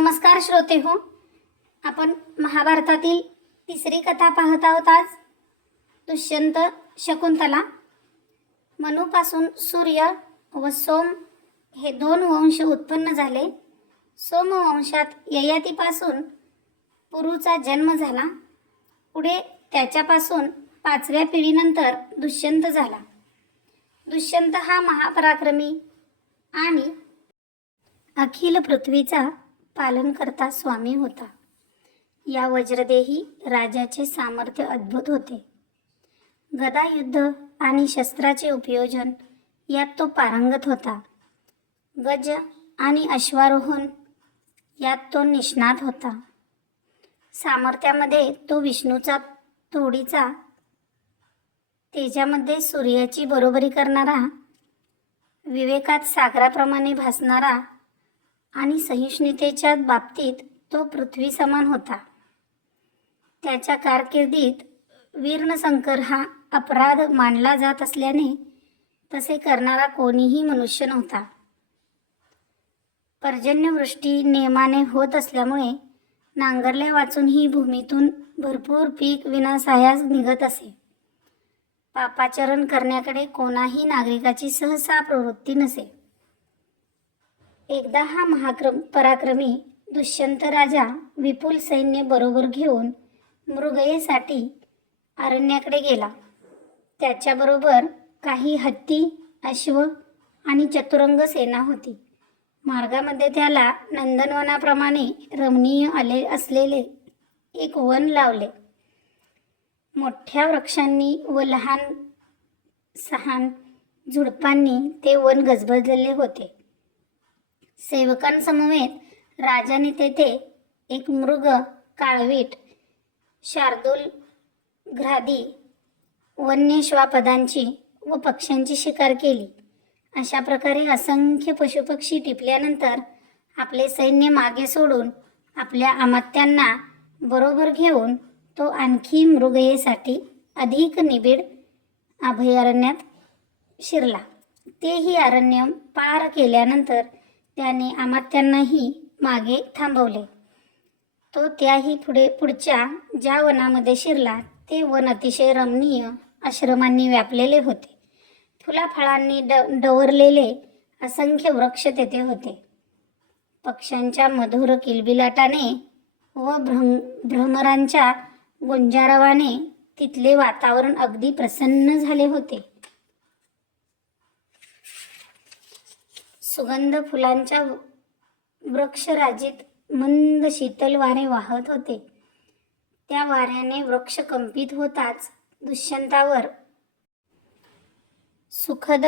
नमस्कार श्रोते हो, आपण महाभारतातील तिसरी कथा पाहत आहोत. आज दुष्यंत शकुंतला. मनूपासून सूर्य व सोम हे दोन वंश उत्पन्न झाले. सोमवंशात ययातीपासून पुरूचा जन्म झाला. पुढे त्याच्यापासून 5व्या पिढीनंतर दुष्यंत झाला. दुष्यंत हा महापराक्रमी आणि अखिल पृथ्वीचा पालनकर्ता स्वामी होता. या वज्रदेही राजाचे सामर्थ्य अद्भुत होते. गदायुद्ध आणि शस्त्राचे उपयोजन यात तो पारंगत होता. गज आणि अश्वारोहण यात तो निष्णात होता. सामर्थ्यामध्ये तो विष्णूचा तोडीचा, तेजामध्ये सूर्याची बरोबरी करणारा, विवेकात सागराप्रमाणे भासणारा आणि सहिष्णुतेच्या बाबतीत तो पृथ्वी समान होता. त्याच्या कारकिर्दीत वीरनसंकर हा अपराध मानला जात असल्याने तसे करणारा कोणीही मनुष्य नव्हता. पर्जन्यवृष्टी नियमाने होत असल्यामुळे नांगरल्या वाचूनही भूमीतून भरपूर पीक विनासायास निघत असे. पापाचरण करण्याकडे कोणाही नागरिकाची सहसा प्रवृत्ती नसे. एकदा हा पराक्रमी दुष्यंत राजा विपुल सैन्य बरोबर घेऊन मृगयेसाठी अरण्याकडे गेला. त्याच्याबरोबर काही हत्ती, अश्व आणि चतुरंग सेना होती. मार्गामध्ये त्याला नंदनवनाप्रमाणे रमणीय असलेले एक वन लावले. मोठ्या वृक्षांनी व लहान सहान झुडपांनी ते वन गजबजलेले होते. सेवकांसमवेत राजाने तेथे एक मृग, काळवीट, शार्दूल, घ्रादी, वन्य श्वापदांची व पक्ष्यांची शिकार केली. अशा प्रकारे असंख्य पशुपक्षी टिपल्यानंतर आपले सैन्य मागे सोडून आपल्या अमात्यांना बरोबर घेऊन तो आणखी मृगयेसाठी अधिक निबिड अभयारण्यात शिरला. तेही अरण्य पार केल्यानंतर त्याने अमात्यांनाही मागे थांबवले. तो त्याही पुढच्या ज्या वनामध्ये शिरला ते वन अतिशय रमणीय आश्रमांनी व्यापलेले होते. फुलाफळांनी डवरलेले असंख्य वृक्ष तेथे होते. पक्ष्यांच्या मधुर किलबिलाटाने व भ्रमरांच्या गुंजारवाने तिथले वातावरण अगदी प्रसन्न झाले होते. सुगंध फुलांच्या वृक्षराजीत मंद शीतल वारे वाहत होते. त्या वाऱ्याने वृक्ष कंपित होताच दुष्यंतावर सुखद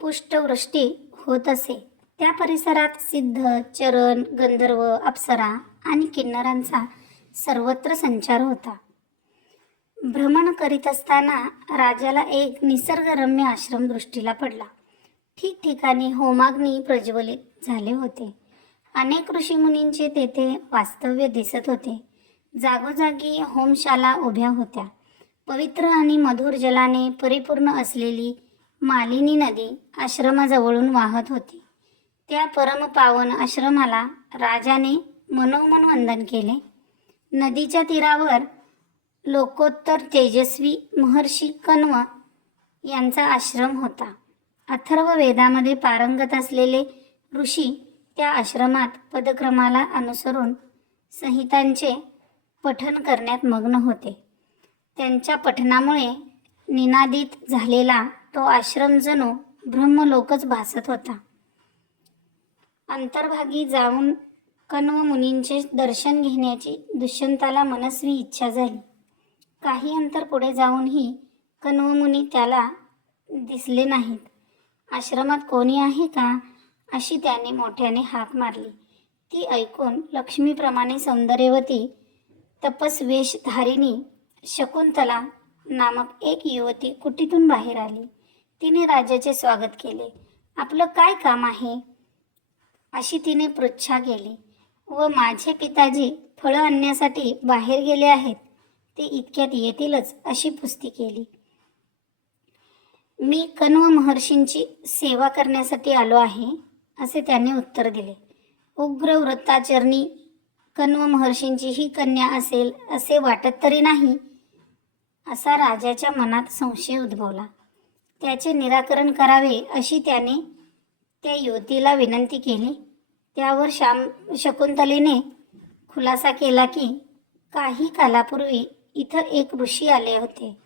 पुष्पवृष्टी होत असे. त्या परिसरात सिद्ध, चरण, गंधर्व, अप्सरा आणि किन्नरांचा सर्वत्र संचार होता. भ्रमण करीत असताना राजाला एक निसर्गरम्य आश्रम दृष्टीला पडला. ठिकठिकाणी होमाग्नी प्रज्वलित झाले होते. अनेक ऋषीमुनींचे तेथे वास्तव्य दिसत होते. जागोजागी होमशाला उभ्या होत्या. पवित्र आणि मधुर जलाने परिपूर्ण असलेली मालिनी नदी आश्रमाजवळून वाहत होती. त्या परमपावन आश्रमाला राजाने मनोमन वंदन केले. नदीच्या तीरावर लोकोत्तर तेजस्वी महर्षी कण्व यांचा आश्रम होता. अथर्व वेदामध्ये पारंगत असलेले ऋषी त्या आश्रमात पदक्रमाला अनुसरून संहितांचे पठन करण्यात मग्न होते. त्यांच्या पठनामुळे निनादित झालेला तो आश्रम जणू ब्रह्मलोकच भासत होता. अंतर्भागी जाऊन कण्व मुनींचे दर्शन घेण्याची दुष्यंताला मनस्वी इच्छा झाली. काही अंतर पुढे जाऊनही कण्व मुनी त्याला दिसले नाहीत. आश्रमात कोणी आहे का अशी त्याने मोठ्याने हाक मारली. ती ऐकून लक्ष्मीप्रमाणे सौंदर्यवती तपस्वेशधारिणी शकुंतला नामक एक युवती कुटीतून बाहेर आली. तिने राजाचे स्वागत केले. आपलं काय काम आहे अशी तिने पृच्छा केली व माझे पिताजी फळं आणण्यासाठी बाहेर गेले आहेत, ते इतक्यात येतीलच अशी पुस्ती केली. मी कण्व महर्षींची सेवा करण्यासाठी आलो आहे असे त्याने उत्तर दिले. उग्र वृत्ताचरणी कण्व महर्षींची ही कन्या असेल असे वाटत तरी नाही, असा राजाच्या मनात संशय उद्भवला. त्याचे निराकरण करावे अशी त्याने त्या युवतीला विनंती केली. त्यावर शकुंतलेने खुलासा केला की काही कालापूर्वी इथं एक ऋषी आले होते.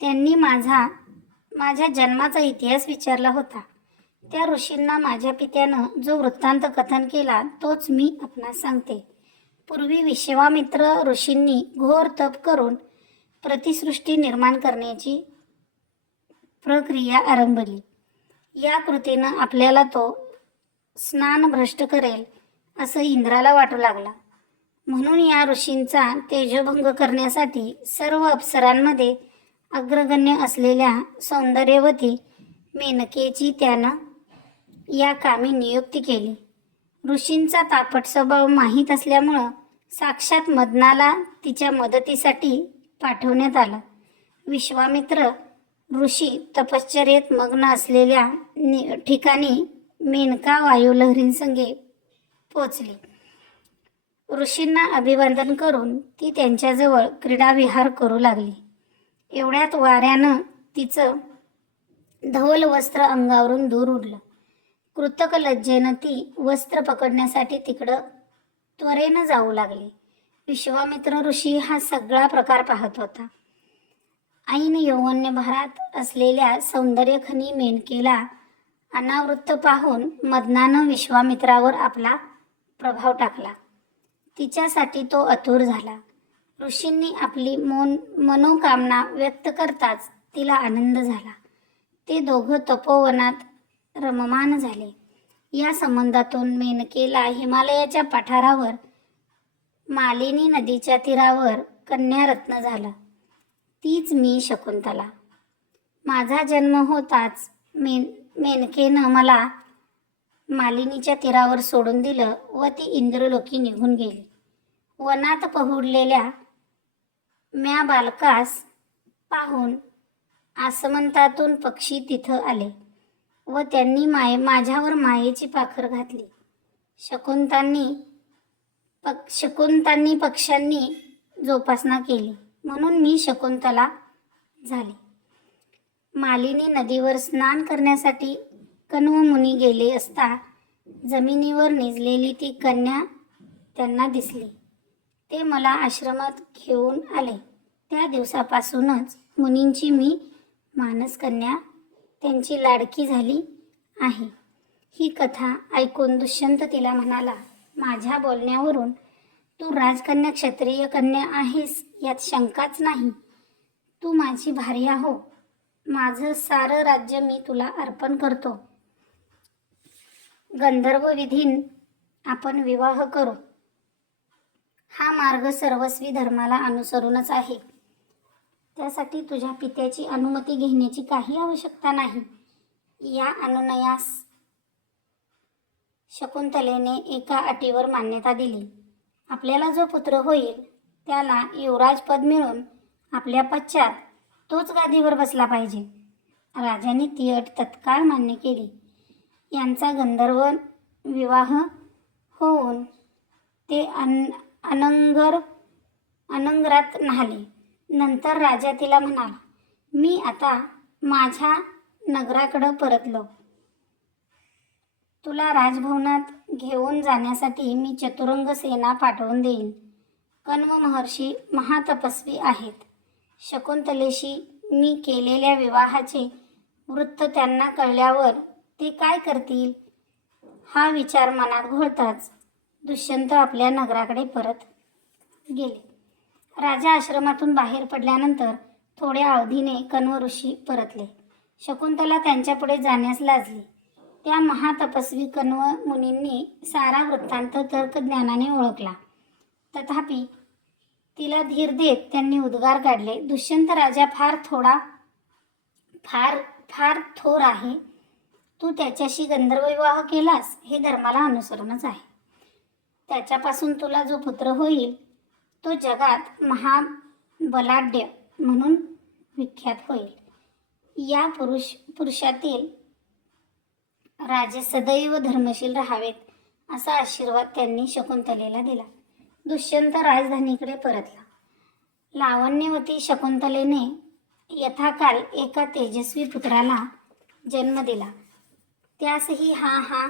त्यांनी माझ्या जन्माचा इतिहास विचारला होता. त्या ऋषींना माझ्या पित्यानं जो वृत्तांत कथन केला तोच मी आपणास सांगते. पूर्वी विश्वामित्र ऋषींनी घोर तप करून प्रतिसृष्टी निर्माण करण्याची प्रक्रिया आरंभली. या कृतीनं आपल्याला तो स्नानभ्रष्ट करेल असं इंद्राला वाटू लागला. म्हणून या ऋषींचा तेजोभंग करण्यासाठी सर्व अप्सरांमध्ये अग्रगण्य असलेल्या सौंदर्यवती मेनकेची त्यानं या कामी नियुक्ती केली. ऋषींचा तापट स्वभाव माहीत असल्यामुळं साक्षात मदनाला तिच्या मदतीसाठी पाठवण्यात आलं. विश्वामित्र ऋषी तपश्चर्येत मग्न असलेल्या ठिकाणी मेनका वायुलहरींसंगे पोचली. ऋषींना अभिवादन करून ती त्यांच्याजवळ क्रीडाविहार करू लागली. एवढ्यात वाऱ्यानं तिचं धवल वस्त्र अंगावरून दूर उडलं. कृतक लज्जेनं ती वस्त्र पकडण्यासाठी तिकडं त्वरेनं जाऊ लागली. विश्वामित्र ऋषी हा सगळा प्रकार पाहत होता. ऐन यौवन्यभरात असलेल्या सौंदर्यखनी मेनकेला अनावृत्त पाहून मदनानं विश्वामित्रावर आपला प्रभाव टाकला. तिच्यासाठी तो आतुर झाला. ऋषींनी आपली मनोकामना व्यक्त करताच तिला आनंद झाला. ते दोघं तपोवनात रममाण झाले. या संबंधातून मेनकेला हिमालयाच्या पठारावर मालिनी नदीच्या तीरावर कन्यारत्न झाला. तीच मी शकुंतला. माझा जन्म होताच मेनकेनं मला मालिनीच्या तीरावर सोडून दिलं व ती इंद्रलोकी निघून गेली. वनात पहुडलेल्या म्या बालकास पाहून आसमंतातून पक्षी तिथं आले व त्यांनी माझ्यावर मायेची पाखर घातली. शकुंतांनी पक्ष्यांनी जोपासना केली म्हणून मी शकुंतला झाले. मालिनी नदीवर स्नान करण्यासाठी कण्व मुनी गेले असता जमिनीवर निजलेली ती कन्या त्यांना दिसली. ते मला आश्रमात घेऊन आले. त्या दिवसापासूनच मुनींची मी मानसकन्या त्यांची लाडकी झाली आहे. ही कथा ऐकून दुष्यंत तिला म्हणाला, माझ्या बोलण्यावरून तू राजकन्या क्षत्रिय कन्या आहेस यात शंकाच नाही. तू माझी भार्या हो. माझं सारं राज्य मी तुला अर्पण करतो. गंधर्व विधीन आपण विवाह करू. हा मार्ग सर्वस्वी धर्माला अनुसरूनच आहे. त्यासाठी तुझ्या पित्याची अनुमती घेण्याची काही आवश्यकता नाही. या अनुनयास शकुंतलेने एका अटीवर मान्यता दिली. आपल्याला जो पुत्र होईल त्याला युवराजपद मिळून आपल्या पश्चात तोच गादीवर बसला पाहिजे. राजाने ती अट तत्काळ मान्य केली. यांचा गंधर्व विवाह होऊन ते अनंगरात न्हाले. नंतर राजा तिला म्हणाला, मी आता माझ्या नगराकडं परतलो. तुला राजभवनात घेऊन जाण्यासाठी मी चतुरंग सेना पाठवून देईन. कण्व महर्षी महातपस्वी आहेत. शकुंतलेशी मी केलेल्या विवाहाचे वृत्त त्यांना कळल्यावर ते काय करतील हा विचार मनात घोळताच दुष्यंत आपल्या नगराकडे परत गेले. राजा आश्रमातून बाहेर पडल्यानंतर थोड्या अवधीने कण्व ऋषी परतले. शकुंतला त्यांच्यापुढे जाण्यास लाजली. त्या महातपस्वी कण्व मुनींनी सारा वृत्तांत तर्कज्ञानाने ओळखला. तथापि तिला धीर देत त्यांनी उद्गार काढले, दुष्यंत राजा फार थोर आहे. तू त्याच्याशी गंधर्व विवाह केलास हे धर्माला अनुसरूनच आहे. त्याच्यापासून तुला जो पुत्र होईल तो जगात महाबलाढ्य म्हणून विख्यात होईल. या पुरुषातील राजे सदैव धर्मशील राहावेत असा आशीर्वाद त्यांनी शकुंतलेला दिला. दुष्यंत राजधानीकडे परतला. लावण्यवती शकुंतलेने यथाकाल एका तेजस्वी पुत्राला जन्म दिला. त्यासही हा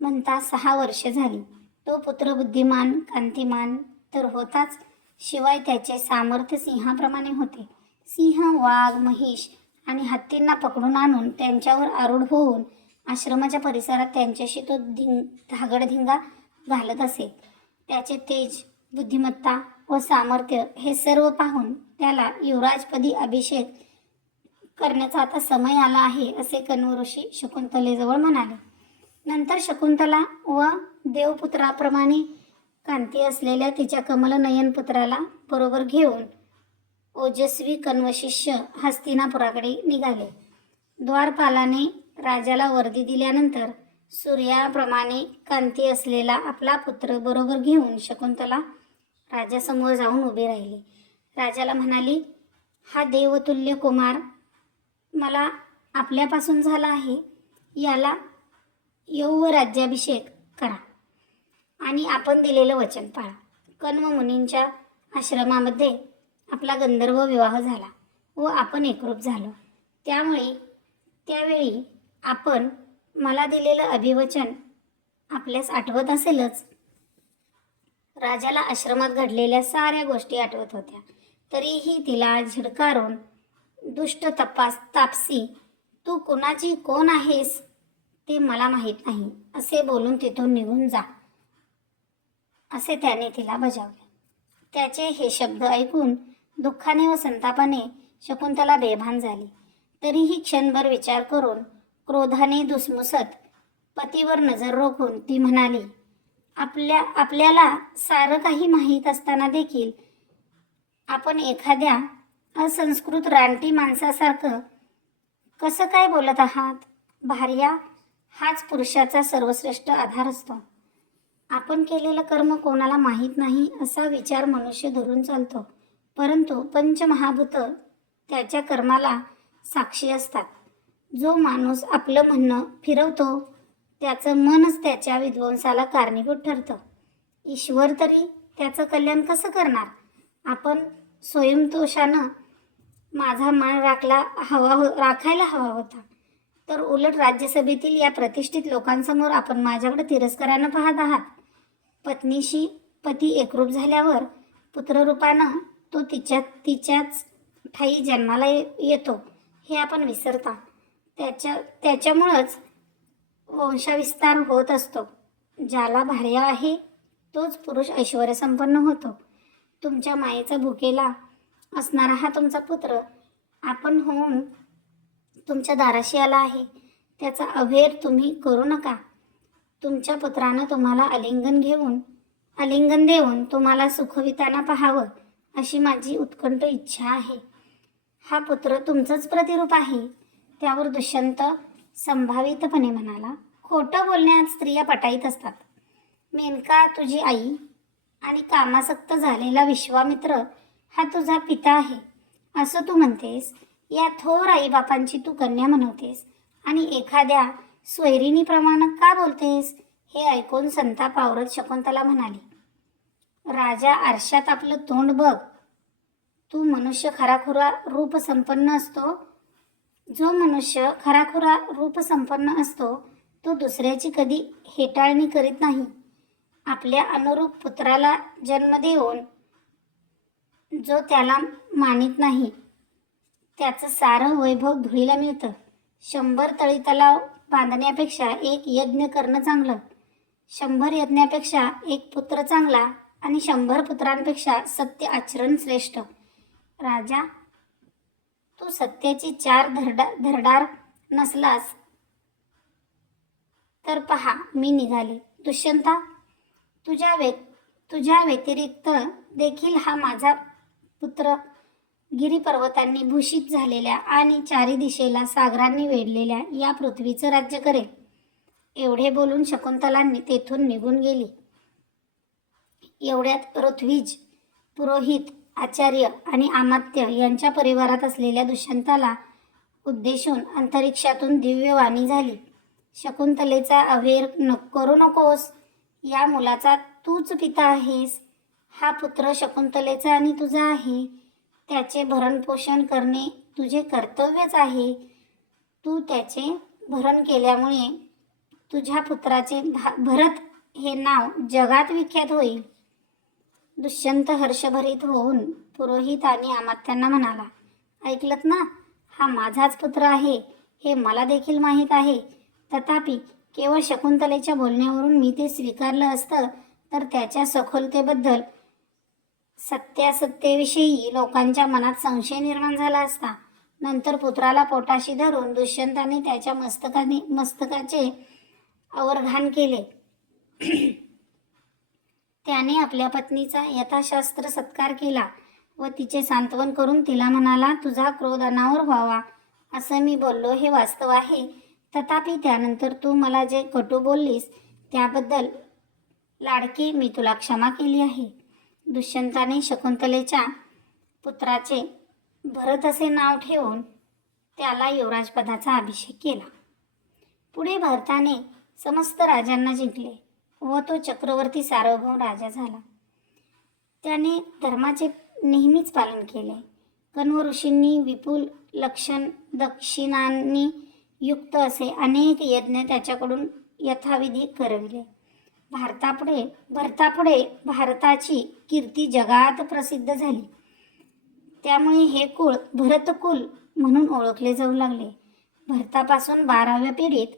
म्हणता 6 वर्ष झाली. तो पुत्र बुद्धिमान, कांतिमान तर होताच, शिवाय त्याचे सामर्थ्य सिंहाप्रमाणे होते. सिंह, वाघ, महिष आणि हत्तींना पकडून आणून त्यांच्यावर आरूढ होऊन आश्रमाच्या परिसरात त्यांच्याशी तो धागडधिंगा घालत असे. त्याचे तेज, बुद्धिमत्ता व सामर्थ्य हे सर्व पाहून त्याला युवराजपदी अभिषेक करण्याचा आता समय आला आहे, असे कण्व ऋषी शकुंतलेजवळ म्हणाले. नंतर शकुंतला व देवपुत्राप्रमाणे कांती असलेल्या तिच्या कमलनयन पुत्राला बरोबर घेऊन ओजस्वी कण्वशिष्य हस्तिनापुराकडे निघाले. द्वारपालाने राजाला वर्दी दिल्यानंतर सूर्याप्रमाणे कांती असलेला आपला पुत्र बरोबर घेऊन शकुंतला राजासमोर जाऊन उभी राहिली. राजाला म्हणाली, हा देवतुल्य कुमार मला आपल्यापासून झाला आहे. याला यौव राज्याभिषेक करा आणि आपण दिलेलं वचन पाळा. कण्व मुनींच्या आश्रमामध्ये आपला गंधर्व विवाह झाला व आपण एकरूप झालो. त्यावेळी आपण मला दिलेलं अभिवचन आपल्यास आठवत असेलच. राजाला आश्रमात घडलेल्या साऱ्या गोष्टी आठवत होत्या. तरीही तिला झिडकारून, दुष्ट तापसी, तू कुणाची कोण आहेस ते मला माहीत नाही, असे बोलून तिथून निघून जा, असे त्याने तिला बजावले. त्याचे हे शब्द ऐकून दुःखाने व संतापाने शकुंतला बेभान झाली. तरीही क्षणभर विचार करून क्रोधाने धुसमुसत पतीवर नजर रोखून ती म्हणाली, आपल्याला सारं काही माहीत असताना देखील आपण एखाद्या असंस्कृत रानटी माणसासारखं कसं काय बोलत आहात? भार्या हाच पुरुषाचा सर्वश्रेष्ठ आधार असतो. आपण केलेलं कर्म कोणाला माहीत नाही असा विचार मनुष्य धरून चालतो, परंतु पंचमहाभूत त्याच्या कर्माला साक्षी असतात. जो माणूस आपलं म्हणणं फिरवतो त्याचं मनच त्याच्या विध्वंसाला कारणीभूत ठरतं. ईश्वर तरी त्याचं कल्याण कसं करणार? आपण स्वयंतोषानं माझा मान राखायला हवा होता, तर उलट राज्यसभेतील या प्रतिष्ठित लोकांसमोर आपण माझ्याकडे तिरस्कारानं पाहत आहात. पत्नीशी पती एकरूप झाल्यावर पुत्ररूपानं तो तिच्याच ठायी जन्माला येतो हे आपण विसरता. त्याच्यामुळंच वंशविस्तार होत असतो. ज्याला भार्या आहे तोच पुरुष ऐश्वर्यसंपन्न होतो. तुमच्या मायेचा भुकेला असणारा हा तुमचा पुत्र आपण होऊन तुमच्या दाराशी आला आहे. त्याचा अभेर तुम्ही करू नका. तुमच्या पुत्रानं तुम्हाला आलिंगन देऊन तुम्हाला सुखविताना पाहावं अशी माझी उत्कंठ इच्छा आहे. हा पुत्र तुमचंच प्रतिरूप आहे. त्यावर दुष्यंत संभावितपणे म्हणाला, खोटं बोलण्यात स्त्रिया पटाईत असतात. मेनका तुझी आई आणि कामासक्त झालेला विश्वामित्र हा तुझा पिता आहे असं तू म्हणतेस. या थोर आईबापांची तू कन्या म्हणवतेस आणि एखाद्या स्वैरिणीप्रमाणे का बोलतेस? हे ऐकून संताप आवरत शकुंतला म्हणाली, राजा, आरशात आपलं तोंड बघ. तू मनुष्य खराखुरा रूप संपन्न असतो. जो मनुष्य खराखुरा रूप संपन्न असतो तो दुसऱ्याची कधी हेटाळणी करीत नाही. आपल्या अनुरूप पुत्राला जन्म देऊन जो त्याला मानित नाही त्याचं सारं वैभव धुळीला मिळतं. 100 तळी तलाव बांधण्यापेक्षा एक यज्ञ करणं चांगलं. 100 यज्ञापेक्षा एक पुत्र चांगला आणि 100 पुत्रांपेक्षा सत्य आचरण श्रेष्ठ. राजा, तू सत्याची 4 धरडार नसलास तर पहा मी निघाले. दुष्यंता, तुझ्या व्यतिरिक्त देखील हा माझा पुत्र गिरीपर्वतांनी भूषित झालेल्या आणि 4 दिशेला सागरांनी वेढलेल्या या पृथ्वीचं राज्य करेल. एवढे बोलून शकुंतलांनी तेथून निघून गेली. एवढ्यात ऋत्विज, पुरोहित, आचार्य आणि अमात्य यांच्या परिवारात असलेल्या दुष्यंताला उद्देशून अंतरिक्षातून दिव्य वाणी झाली. शकुंतलेचा अवेर करू नकोस. या मुलाचा तूच पिता आहेस. हा पुत्र शकुंतलेचा आणि तुझा आहे. त्याचे भरणपोषण करणे तुझे कर्तव्यच आहे. तू त्याचे भरण केल्यामुळे तुझ्या पुत्राचे भरत हे नाव जगात विख्यात होईल. दुष्यंत हर्षभरित होऊन पुरोहित आणि अमात्यांना म्हणाला, ऐकलत ना, हा माझाच पुत्र आहे हे मला देखील माहीत आहे. तथापि केवळ शकुंतलेच्या बोलण्यावरून मी ते स्वीकारलं असतं तर त्याच्या सखोलतेबद्दल सत्यासत्तेविषयी लोकांच्या मनात संशय निर्माण झाला असता. नंतर पुत्राला पोटाशी धरून दुष्यंताने त्याच्या मस्तकाचे आवर्घान केले. त्याने आपल्या पत्नीचा यथाशास्त्र सत्कार केला व तिचे सांत्वन करून तिला म्हणाला, तुझा क्रोध अनावर व्हावा. असं मी बोललो हे वास्तव आहे. तथापि त्यानंतर तू मला जे कटू बोललीस त्याबद्दल लाडके मी तुला क्षमा केली आहे. दुष्यंताने शकुंतलेच्या पुत्राचे भरत असे नाव ठेवून त्याला युवराजपदाचा अभिषेक केला. पुढे भरताने समस्त राजांना जिंकले व तो चक्रवर्ती सार्वभौम राजा झाला. त्याने धर्माचे नेहमीच पालन केले. कण्व ऋषींनी विपुल लक्षण दक्षिणांनी युक्त असे अनेक यज्ञ त्याच्याकडून यथाविधी करविले. भरतापुढे भारताची कीर्ती जगात प्रसिद्ध झाली. त्यामुळे हे कुळ भरतकुल म्हणून ओळखले जाऊ लागले. भरतापासून 12व्या पिढीत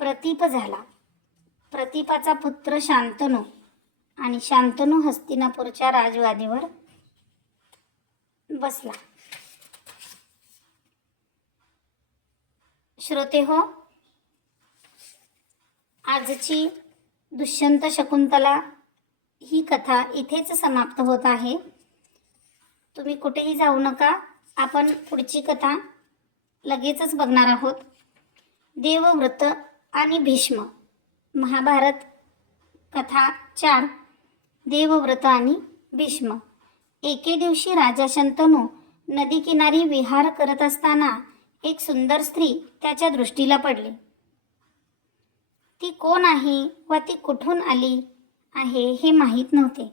प्रतीप झाला. प्रतीपाचा पुत्र शांतनू आणि शांतनू हस्तिनापूरच्या राजगादीवर बसला. श्रोतेहो, आजची दुष्यंत शकुंतला ही कथा इथेच समाप्त होत आहे. तुम्ही कुठेही जाऊ नका. आपण पुढची कथा लगेचच बघणार आहोत. देवव्रत आणि भीष्म. महाभारत कथा 4. देवव्रत आणि भीष्म. एके दिवशी राजा शंतनू नदीकिनारी विहार करत असताना एक सुंदर स्त्री त्याच्या दृष्टीला पडली. ती कोण आहे व ती कुठून आली आहे हे माहीत नव्हते.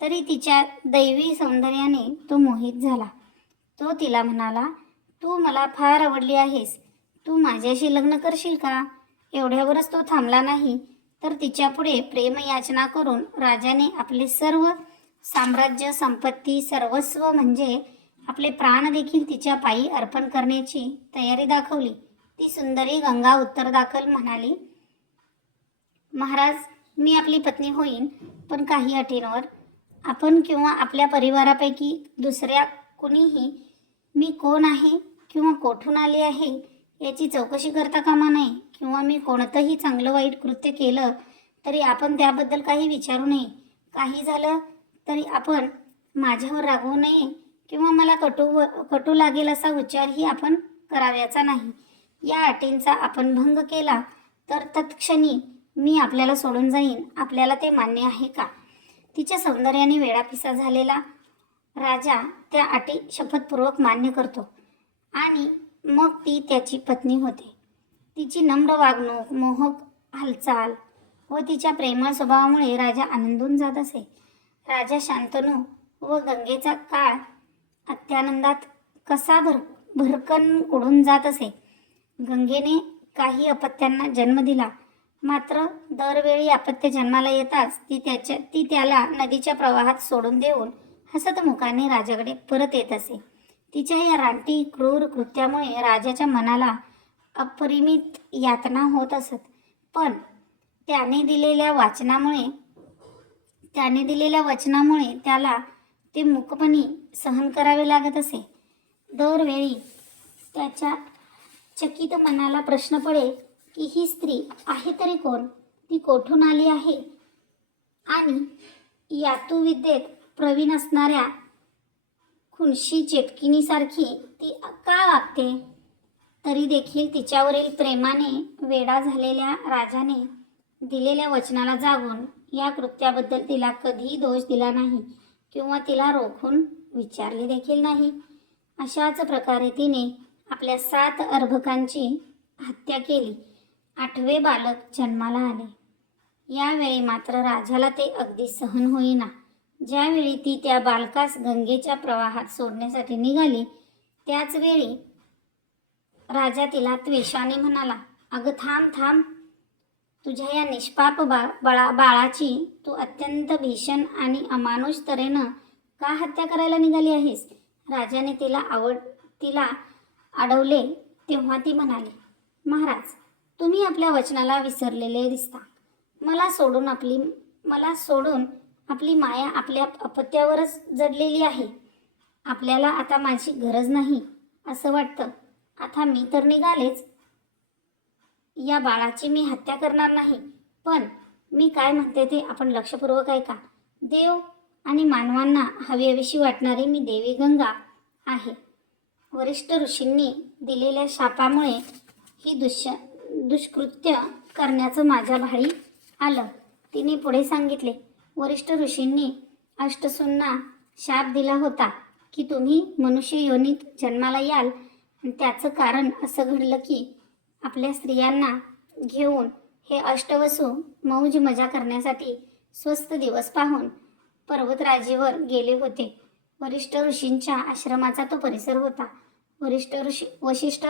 तरी तिच्या दैवी सौंदर्याने तो मोहित झाला. तो तिला म्हणाला, तू मला फार आवडली आहेस. तू माझ्याशी लग्न करशील का? एवढ्यावरच तो थांबला नाही तर तिच्यापुढे प्रेमयाचना करून राजाने आपले सर्व साम्राज्य, संपत्ती, सर्वस्व म्हणजे आपले प्राण देखील तिच्या पायी अर्पण करण्याची तयारी दाखवली. ती सुंदरी गंगा उत्तरदाखल म्हणाली, महाराज, मी आपली पत्नी होईन, पण काही अटींवर. आपण किंवा आपल्या परिवारापैकी दुसऱ्या कुणीही मी कोण आहे किंवा कोठून आले आहे याची चौकशी करता कामा नये, किंवा मी कोणतंही चांगलं वाईट कृत्य केलं तरी आपण त्याबद्दल काही विचारू नये. काही झालं तरी आपण माझ्यावर रागवू नये किंवा मला कटू लागेल असा विचारही आपण करावयाचा नाही. या अटींचा आपण भंग केला तर तत्क्षणी मी आपल्याला सोडून जाईन. आपल्याला ते मान्य आहे का? तिच्या सौंदर्याने वेडापिसा झालेला राजा त्या अटी शपथपूर्वक मान्य करतो आणि मग ती त्याची पत्नी होते. तिची नम्र वागणूक, मोहक हालचाल व तिच्या प्रेमळ स्वभावामुळे राजा आनंदून जात असे. राजा शांतनू व गंगेचा काळ अत्यानंदात कसा भरकन उडून जात असे. गंगेने काही अपत्यांना जन्म दिला, मात्र दरवेळी अपत्य जन्माला येताच ती त्याला नदीच्या प्रवाहात सोडून देऊन हसतमुखाने राजाकडे परत येत असे. तिच्या या रानटी क्रूर कृत्यामुळे राजाच्या मनाला अपरिमित यातना होत असत. पण त्याने दिलेल्या वचनामुळे त्याला ते मूकपणी सहन करावे लागत असे. दरवेळी त्याच्या चकित मनाला प्रश्न पडे की ही स्त्री आहे तरी कोण? ती कोठून आली आहे? आणि यातुविद्येत प्रवीण असणाऱ्या खुनशी चेटकिनीसारखी ती का वागते? तरी देखील तिच्यावरील प्रेमाने वेडा झालेल्या राजाने दिलेल्या वचनाला जागून या कृत्याबद्दल तिला कधीही दोष दिला नाही किंवा तिला रोखून विचारले देखील नाही. अशाच प्रकारे तिने आपल्या 7 अर्भकांची हत्या केली. 8वे बालक जन्माला आले. यावेळी मात्र राजाला ते अगदी सहन होईना. ज्यावेळी ती त्या बालकास गंगेच्या प्रवाहात सोडण्यासाठी निघाली, त्याच वेळी राजा तिला त्वेषाने म्हणाला, "अगं थांब थांब, तुझ्या या निष्पाप बाळाची तू अत्यंत भीषण आणि अमानुष तऱ्हेनं का हत्या करायला निघाली आहेस?" राजाने तिला अडवले तेव्हा ती म्हणाली, "महाराज, तुम्ही आपल्या वचनाला विसरलेले दिसता. मला सोडून आपली माया आपल्या अपत्यावरच जडलेली आहे. आपल्याला आता माझी गरज नाही असं वाटतं. आता मी तर निघालेच. या बाळाची मी हत्या करणार नाही. पण मी काय म्हणते ते आपण लक्षपूर्वक ऐका. देव आणि मानवांना हवीहवीशी वाटणारी मी देवी गंगा आहे. वरिष्ठ ऋषींनी दिलेल्या शापामुळे ही दुष्कृत्य करण्याचं माझ्या भाळी आलं." तिने पुढे सांगितले, "वरिष्ठ ऋषींनी अष्टसूंना शाप दिला होता की तुम्ही मनुष्य योनीत जन्माला याल. त्याचं कारण असं घडलं की आपल्या स्त्रियांना घेऊन हे अष्टवसू मौज मजा करण्यासाठी स्वस्त दिवस पाहून पर्वतराजीवर गेले होते. वरिष्ठ ऋषींच्या आश्रमाचा तो परिसर होता. वशिष्ठ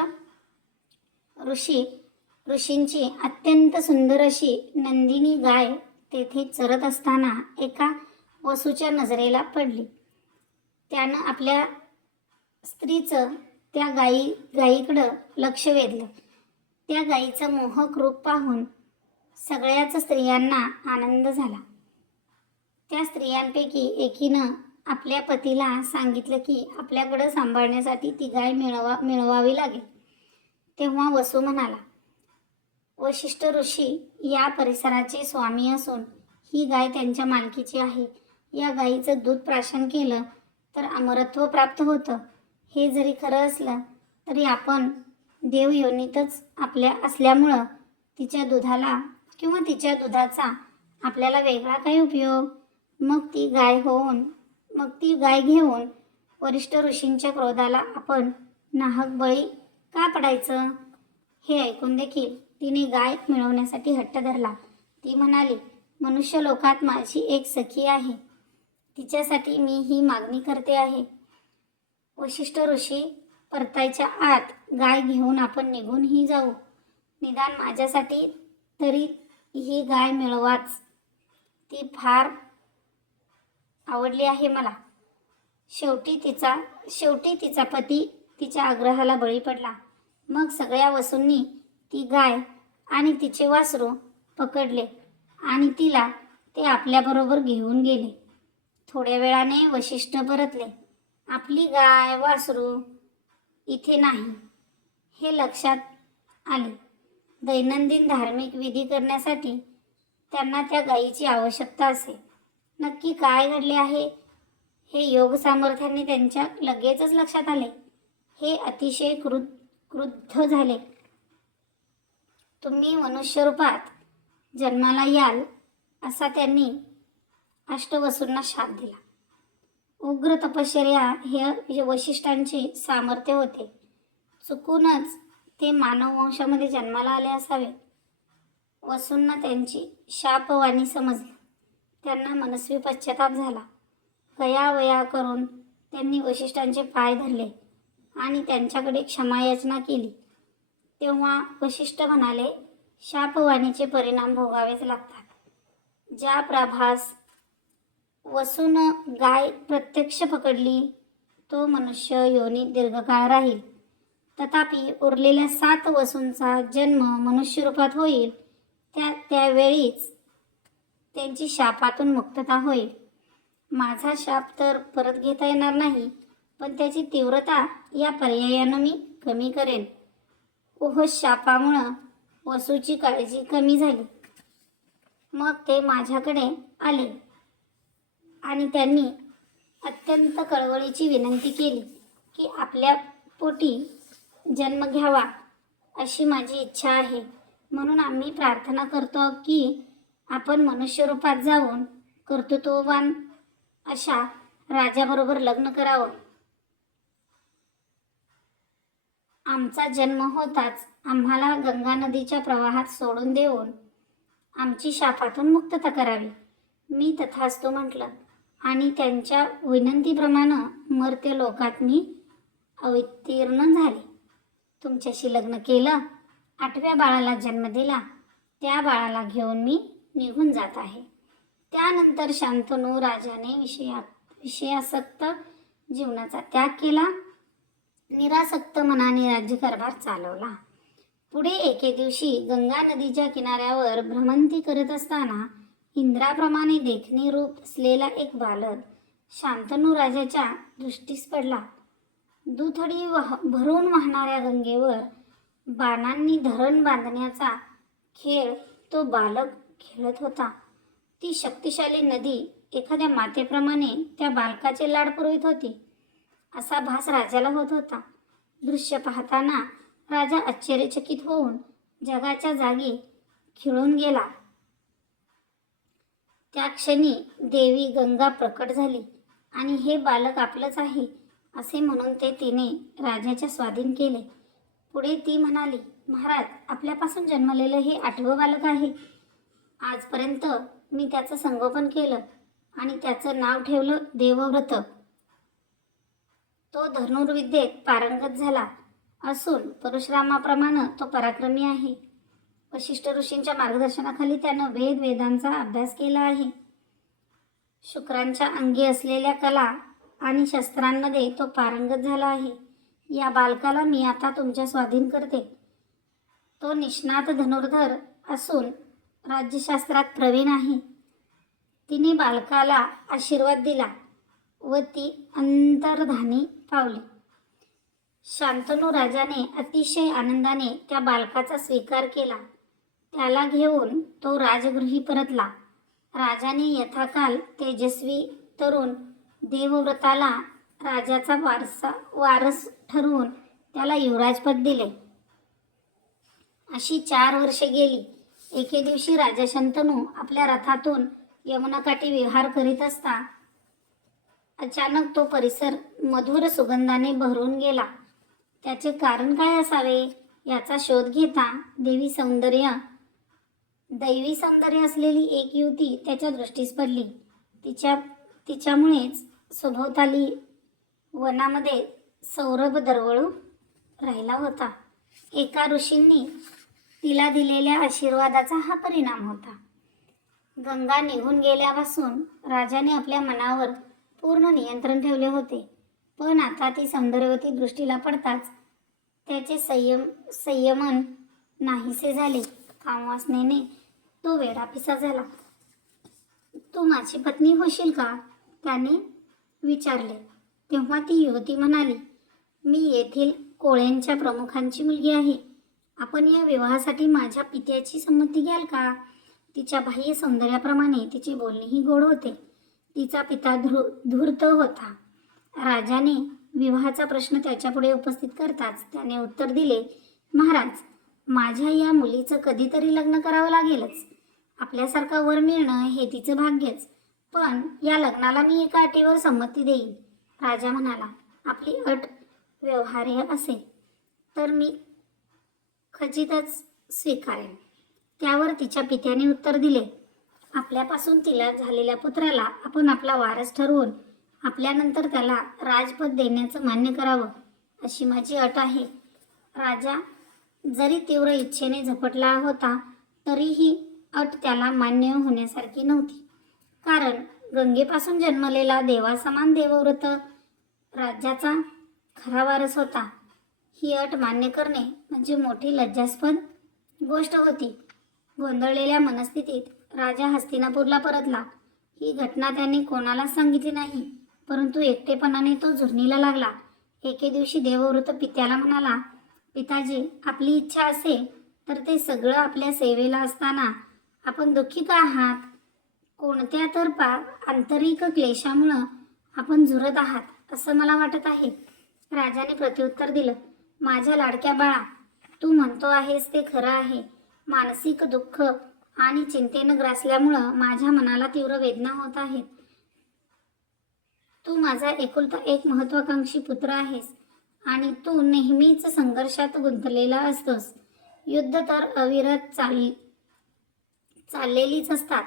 ऋषींची अत्यंत सुंदर अशी नंदिनी गाय तेथे चरत असताना एका वसूच्या नजरेला पडली. त्यानं आपल्या स्त्रीचं त्या गायीकडं लक्ष वेधलं. त्या गायीचं मोहक रूप पाहून सगळ्याच स्त्रियांना आनंद झाला. त्या स्त्रियांपैकी एकीनं आपल्या पतीला सांगितलं की आपल्याकडं सांभाळण्यासाठी ती गाय मिळवावी लागेल. तेव्हा वसू म्हणाला, "वशिष्ठ ऋषी या परिसराचे स्वामी असून ही गाय त्यांच्या मालकीची आहे. या गायीचं दूध प्राशन केलं तर अमरत्व प्राप्त होतं. हे जरी खरं असलं तरी आपण देवयोनीतच असल्यामुळं तिच्या दुधाला किंवा तिच्या दुधाचा आपल्याला वेगळा काय उपयोग? मग ती गाय घेऊन वरिष्ठ ऋषींच्या क्रोधाला आपण नाहक बळी का पडायचं?" हे ऐकून देखील तिने गाय मिळवण्यासाठी हट्ट धरला. ती म्हणाली, "मनुष्य लोकात माझी एक सखी आहे. तिच्यासाठी मी ही मागणी करते आहे. वशिष्ठ ऋषी परतायच्या आत गाय घेऊन आपण निघूनही जाऊ. निदान माझ्यासाठी तरी ही गाय मिळवाच. ती फार आवडली आहे मला." शेवटी तिचा पती तिच्या आग्रहाला बळी पडला. मग सगळ्या वसूंनी ती गाय आणि तिचे वासरू पकडले आणि तिला ते आपल्याबरोबर घेऊन गेले. थोड्या वेळाने वशिष्ठ परतले. आपली गाय वासरू इथे नाही हे लक्षात आले. दैनंदिन धार्मिक विधी करण्यासाठी त्यांना त्या गायीची आवश्यकता असे. नक्की काय घडले आहे हे योग सामर्थ्याने त्यांच्या लगेचच लक्षात आले. हे अतिशय क्रुद्ध झाले. "तुम्ही मनुष्यरूपात जन्माला याल असा त्यांनी अष्टवसूंना शाप दिला. उग्र तपश्चर्या हे वशिष्ठांचे सामर्थ्य होते. चुकूनच ते मानव वंशामध्ये जन्माला आले असावे. वसूंना त्यांची शापवाणी समजली. त्यांना मनस्वी पश्चाताप झाला. गयावया करून त्यांनी वशिष्ठांचे पाय धरले आणि त्यांच्याकडे क्षमायाचना केली. तेव्हा वशिष्ठ म्हणाले, "शापवाणीचे परिणाम भोगावेच लागतात. ज्या प्रभास वसून गाय प्रत्यक्ष पकडली तो मनुष्य योनीत दीर्घकाळ राहील. तथापि उरलेल्या 7 वसूंचा जन्म मनुष्यरूपात होईल. त्यावेळीच त्यांची शापातून मुक्तता होईल. माझा शाप तर परत घेता येणार नाही, पण त्याची तीव्रता या पर्यायानं मी कमी करेन." शापामुळं वसूची काळजी कमी झाली. मग ते माझ्याकडे आले आणि त्यांनी अत्यंत कळवळीची विनंती केली की आपल्या पोटी जन्म घ्यावा अशी माझी इच्छा आहे. म्हणून आम्ही प्रार्थना करतो की आपण मनुष्यरूपात जाऊन कर्तृत्ववान अशा राजाबरोबर लग्न करावं. आमचा जन्म होताच आम्हाला गंगा नदीच्या प्रवाहात सोडून देऊन आमची शापातून मुक्तता करावी. मी तथास्तु म्हटलं आणि त्यांच्या विनंतीप्रमाणे मर्त्य लोकात मी अवतीर्ण झाले. तुमच्याशी लग्न केलं, 8व्या बाळाला जन्म दिला. त्या बाळाला घेऊन मी निघून जात आहे. त्यानंतर शांतनू राजाने विषयासक्त जीवनाचा त्याग केला. निरासक्त मनाने राज्यकारभार चालवला. पुढे एके दिवशी गंगा नदीच्या किनाऱ्यावर भ्रमंती करत असताना इंद्राप्रमाणे देखणे रूप असलेला एक बालक शांतनू राजाच्या दृष्टीस पडला. दुथडी भरून वाहणाऱ्या गंगेवर बाणांनी धरण बांधण्याचा खेळ तो बालक खेळत होता. ती शक्तिशाली नदी एखाद्या मातेप्रमाणे त्या बालकाचे लाड पुरवित होती, असा भास राजाला होत होता. दृश्य पाहताना राजा आश्चर्यचकित होऊन जगाच्या जागी खिळून गेला. त्या क्षणी देवी गंगा प्रकट झाली आणि हे बालक आपलंच आहे असे म्हणून ते तिने राजाच्या स्वाधीन केले. पुढे ती म्हणाली, महाराज, आपल्यापासून जन्मलेलं हे 8वं बालक आहे. आजपर्यंत मी त्याचं संगोपन केलं आणि त्याचं नाव ठेवलं देवव्रत. तो धनुर्विद्येत पारंगत झाला असून परशुरामाप्रमाणे तो पराक्रमी आहे. वशिष्ठ ऋषींच्या मार्गदर्शनाखाली त्यानं वेदांचा अभ्यास केला आहे. शुक्रांच्या अंगी असलेल्या कला आणि शस्त्रांमध्ये तो पारंगत झाला आहे. या बालकाला मी आता तुमच्या स्वाधीन करते. तो निष्णात धनुर्धर असून राज्यशास्त्रात प्रवीण आहे. तिने बालकाला आशीर्वाद दिला व ती अंतर्धानी पावली. शांतनू राजाने अतिशय आनंदाने त्या बालकाचा स्वीकार केला. त्याला घेऊन तो राजगृही परतला. राजाने यथाकाल तेजस्वी तरुण देवव्रताला राजाचा वारस ठरवून त्याला युवराजपद दिले. अशी 4 वर्षे गेली. एके दिवशी राजा शंतनू आपल्या रथातून यमुनाकाठी विहार करीत असता अचानक तो परिसर मधुर सुगंधाने भरून गेला. त्याचे कारण काय असावे याचा शोध घेता दैवी सौंदर्य असलेली एक युवती त्याच्या दृष्टीस पडली. तिच्यामुळेच सभोवताली वनामध्ये सौरभ दरवळू राहिला होता. एका ऋषींनी तिला दिलेल्या आशीर्वादाचा हा परिणाम होता. गंगा निघून गेल्यापासून राजाने आपल्या मनावर पूर्ण नियंत्रण ठेवले होते, पण आता ती सौंदर्यवती दृष्टीला पडताच त्याचे संयमन नाहीसे झाले. कामवासनेने तो वेडापिसा झाला. तू माझी पत्नी होशील का? त्याने विचारले. तेव्हा ती युवती म्हणाली, मी येथील कोळ्यांच्या प्रमुखांची मुलगी आहे. आपण या विवाहासाठी माझ्या पित्याची संमती घ्याल का? तिच्या बाह्य सौंदर्याप्रमाणे तिचे बोलणेही गोड होते. तिचा पिता धूर्त होता. राजाने विवाहाचा प्रश्न त्याच्यापुढे उपस्थित करताच त्याने उत्तर दिले, महाराज, माझ्या या मुलीचं कधीतरी लग्न करावं लागेलच. आपल्यासारखा वर मिळणं हे तिचं भाग्यच, पण या लग्नाला मी एका अटीवर संमती देईन. राजा म्हणाला, आपली अट व्यवहार्य असेल तर मी खचितच स्वीकारेन. त्यावर तिच्या पित्याने उत्तर दिले, आपल्यापासून तिला झालेल्या पुत्राला आपण आपला वारस ठरवून आपल्यानंतर त्याला राजपद देण्याचं मान्य करावं, अशी माझी अट आहे. राजा जरी तीव्र इच्छेने झपटला होता तरीही अट त्याला मान्य होण्यासारखी नव्हती. कारण गंगेपासून जन्मलेला देवासमान देवव्रत राज्याचा खरा वारस होता. ही अट मान्य करणे म्हणजे मोठी लज्जास्पद गोष्ट होती. गोंधळलेल्या मनस्थितीत राजा हस्तिनापूरला परतला. ही घटना त्याने कोणालाच सांगितली नाही, परंतु एकटेपणाने तो झुरणीला लागला. एके दिवशी देवव्रत पित्याला म्हणाला, पिताजी, आपली इच्छा असेल तर ते सगळं आपल्या सेवेला असताना आपण दुःखी का आहात? कोणत्या तर आंतरिक क्लेशामुळं आपण झुरत आहात असं मला वाटत आहे. राजाने प्रत्युत्तर दिलं, माझ्या लाडक्या बाळा, तू म्हणतो आहेस ते खरं आहे. मानसिक दुःख आणि चिंतेनं ग्रासल्यामुळं माझ्या मनाला तीव्र वेदना होत आहेत. तू माझा एकुलता एक महत्वाकांक्षी पुत्र आहेस आणि तू नेहमीच संघर्षात गुंतलेला असतोस. युद्ध तर अविरत चाललेलीच असतात.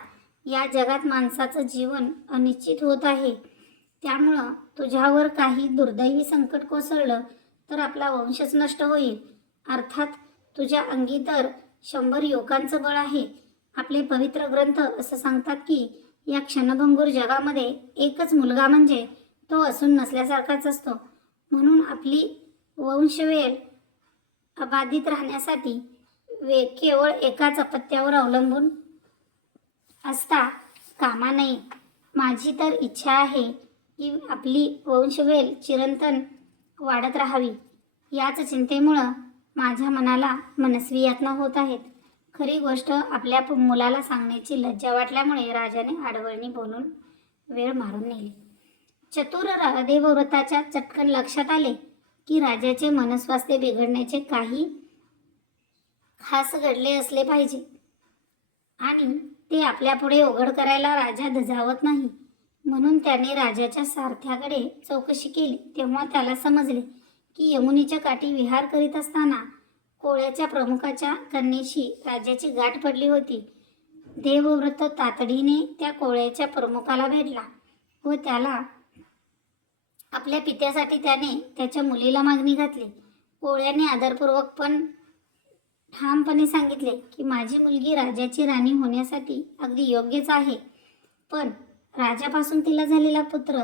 या जगात माणसाचं जीवन अनिश्चित होत आहे. त्यामुळं तुझ्यावर काही दुर्दैवी संकट कोसळलं तर आपला वंशच नष्ट होईल. अर्थात तुझ्या अंगी तर 100 युवकांचं बळ आहे. आपले पवित्र ग्रंथ असं सांगतात की या क्षणभंगूर जगामध्ये एकच मुलगा म्हणजे तो असून नसल्यासारखाच असतो. म्हणून आपली वंशवेल अबाधित राहण्यासाठी केवळ एकाच अपत्यावर अवलंबून असता कामा नये. माझी तर इच्छा आहे की आपली वंशवेल चिरंतन वाढत राहावी. याच चिंतेमुळं माझ्या मनाला मनस्वी यातना होत आहेत. खरी गोष्ट आपल्या मुलाला सांगण्याची लज्जा वाटल्यामुळे राजाने आडवळणी बोलून वेळ मारून नेली. चतुर देवव्रताच्या चटकन लक्षात आले की राजाचे मनस्वास्थ्य बिघडण्याचे काही खास घडले असले पाहिजे आणि ते आपल्यापुढे उघड करायला राजा धजावत नाही. म्हणून त्याने राजाच्या सारथ्याकडे चौकशी केली. तेव्हा त्याला समजले की यमुनेच्या काठी विहार करीत असताना कोळ्याच्या प्रमुखाच्या कन्येशी राजाची गाठ पडली होती. देवव्रत तातडीने त्या कोळ्याच्या प्रमुखाला भेटला व त्याला आपल्या पित्यासाठी त्याने त्याच्या मुलीला मागणी घातली. कोळ्याने आदरपूर्वक पण ठामपणे सांगितले की माझी मुलगी राजाची राणी होण्यासाठी अगदी योग्यच आहे, पण राजापासून तिला झालेला पुत्र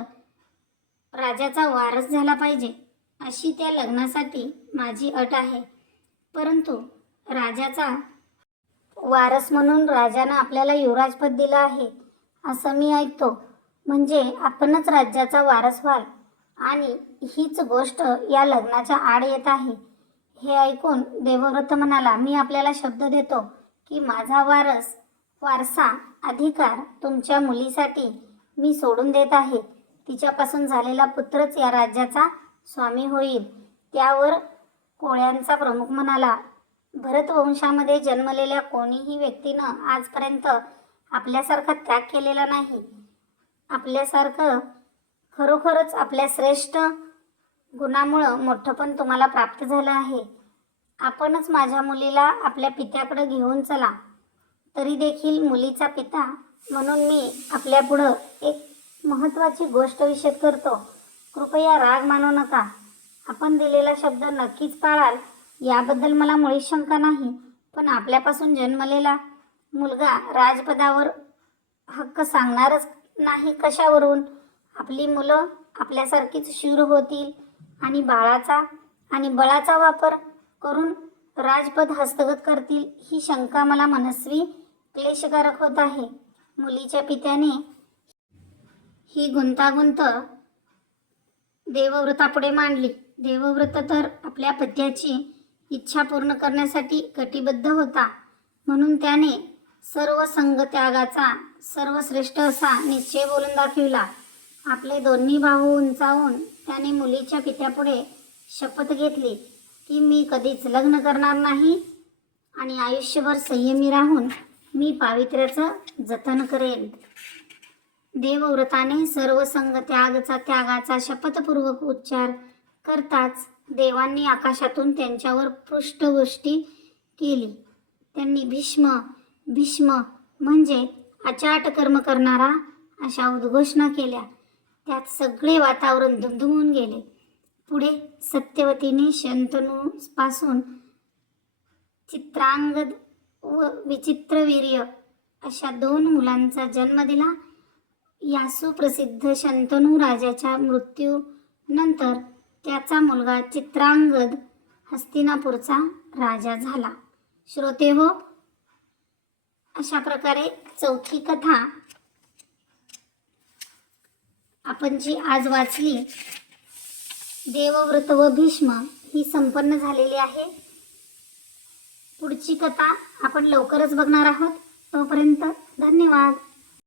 राजाचा वारस झाला पाहिजे अशी त्या लग्नासाठी माझी अट आहे. परंतु राजाचा वारस म्हणून राजानं आपल्याला युवराजपद दिलं आहे असं मी ऐकतो. म्हणजे आपणच राज्याचा वारस व्हाल आणि हीच गोष्ट या लग्नाच्या आड येत आहे. हे ऐकून देवव्रत म्हणाला, मी आपल्याला शब्द देतो की माझा वारसा अधिकार तुमच्या मुलीसाठी मी सोडून देत आहे. तिच्यापासून झालेला पुत्रच या राज्याचा स्वामी होईल. त्यावर कोळ्यांचा प्रमुख म्हणाला, भरतवंशामध्ये जन्मलेल्या कोणीही व्यक्तीनं आजपर्यंत आपल्यासारखा त्याग केलेला नाही. आपल्यासारखं खरोखरच आपल्या श्रेष्ठ गुणामुळं मोठंपण तुम्हाला प्राप्त झालं आहे. आपणच माझ्या मुलीला आपल्या पित्याकडे घेऊन चला. तरी देखील मुलीचा पिता म्हणून मी आपल्यापुढं एक महत्त्वाची गोष्ट विशद करतो. कृपया राग मानू नका. आपण दिलेला शब्द नक्कीच पाळाल याबद्दल मला मुळीच शंका नाही. पण आपल्यापासून जन्मलेला मुलगा राजपदावर हक्क सांगणारच नाही कशावरून? आपली मुलं आपल्यासारखीच शूर होतील आणि बळाचा वापर करून राजपद हस्तगत करतील ही शंका मला मनस्वी क्लेशकारक होत आहे. मुलीच्या पित्याने ही गुंतागुंत देवव्रतापुढे मांडली. देवव्रत तर आपल्या पत्याची इच्छा पूर्ण करण्यासाठी कटिबद्ध होता. म्हणून त्याने सर्व संगत्यागाचा सर्वश्रेष्ठ असा निश्चय बोलून दाखविला. आपले दोन्ही बाहू उंचावून त्याने मुलीच्या पित्यापुढे शपथ घेतली की मी कधीच लग्न करणार नाही आणि आयुष्यभर संयमी राहून मी पावित्र्याचं जतन करेन. देवव्रताने सर्व संग त्यागाचा शपथपूर्वक उच्चार करताच देवांनी आकाशातून त्यांच्यावर पुष्पवृष्टी केली. त्यांनी भीष्म म्हणजे अचाट कर्म करणारा अशा उद्घोषणा केल्या. त्यात सगळे वातावरण दुमदुमून गेले. पुढे सत्यवतीने शंतनूपासून चित्रांगद व विचित्रवीर्य अशा 2 मुलांचा जन्म दिला. या सुप्रसिद्ध शंतनू राजाच्या मृत्यूनंतर त्याचा मुलगा चित्रांगद हस्तिनापूरचा राजा झाला. श्रोतेहो, अशा प्रकारे चौथी कथा आपण जी आज वाचली, देवव्रत व भीष्म, ही संपन्न झालेली आहे. पुढची कथा आपण लवकरच बघणार आहोत. तोपर्यंत धन्यवाद.